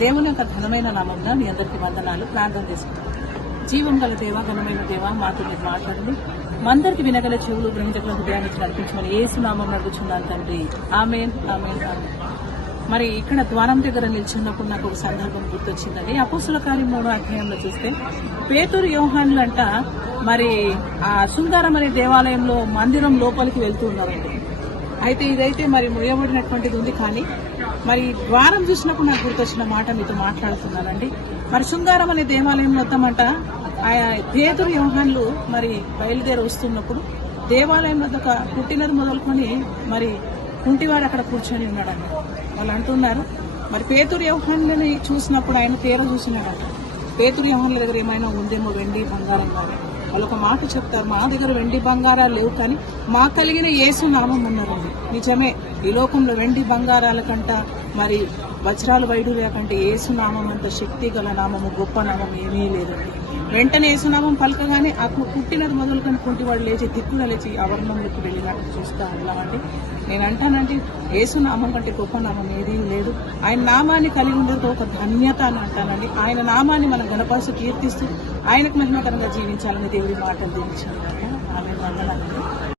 దేవుని యొక్క ఘనమైన నామంలో మీ అందరికీ వందనాలు. ప్రార్థన చేసుకుంటాం జీవం గల దేవ ఘనమైన దేవ మాతో మీరు మాట్లాడండి. మా అందరికి వినగల చెవులు గ్రహించగల హృదయానికి నడిపించమని ఏసునామం నడుచున్నాను తండ్రి. ఆమెన్ ఆమె మరి ఇక్కడ ద్వారం దగ్గర నిల్చున్నప్పుడు నాకు ఒక సందర్భం గుర్తొచ్చిందండి. అపోసుల కార్యం మూడో అధ్యాయంలో చూస్తే పేతురు యోహాన్లు అంట మరి ఆ శృంగారం అనే దేవాలయంలో మందిరం లోపలికి వెళ్తూ ఉన్నారండి. అయితే ఇదైతే మరి ముయ్యబడినటువంటిది ఉంది కానీ మరి ద్వారం చూసినప్పుడు నాకు గుర్తొచ్చిన మాట మీతో మాట్లాడుతున్నానండి. మరి శృంగారం అనే దేవాలయం వద్దామంట. ఆయా పేతురు యోహన్లు మరి బయలుదేరి వస్తున్నప్పుడు దేవాలయం వద్ద ఒక పుట్టినది మొదలుకొని మరి కుంటివాడు అక్కడ కూర్చొని ఉన్నాడని వాళ్ళు అంటున్నారు మరి పేతురు యోహాన్లని చూసినప్పుడు ఆయన తీర చూసినాడట. పేతురు యోహాన్ల దగ్గర ఏమైనా ఉందేమో వెండి బంగారం కానీ వాళ్ళు ఒక మాట చెప్తారు మా దగ్గర వెండి బంగారాలు లేవు కానీ మా కలిగిన యేసు నామం ఉన్నారండి నిజమే ఈ లోకంలో వెండి బంగారాల కంట మరి వజ్రాలు వైడూర్య కంటే యేసు నామం అంత శక్తి గల నామము గొప్ప నామం ఏమీ లేదండి. వెంటనే యేసునామం పలకగానే ఆత్మ పుట్టినది మొదలుకొని కుంటివాడు లేచి దిక్కున లేచి అవర్ణంలోకి వెళ్ళినట్టు చూస్తా ఉన్నామండి. నేను అంటానండి ఏసునామం కంటే గొప్ప నామం ఏదీ లేదు. ఆయన నామాన్ని కలిగి ఉండేది ఒక ధన్యత అని అంటానండి. ఆయన నామాన్ని మనం గణపాసి కీర్తిస్తూ ఆయనకు మహిమకరంగా జీవించాలని దేవుడి మాటలు దీవించాలి ఆమె వందనాలండి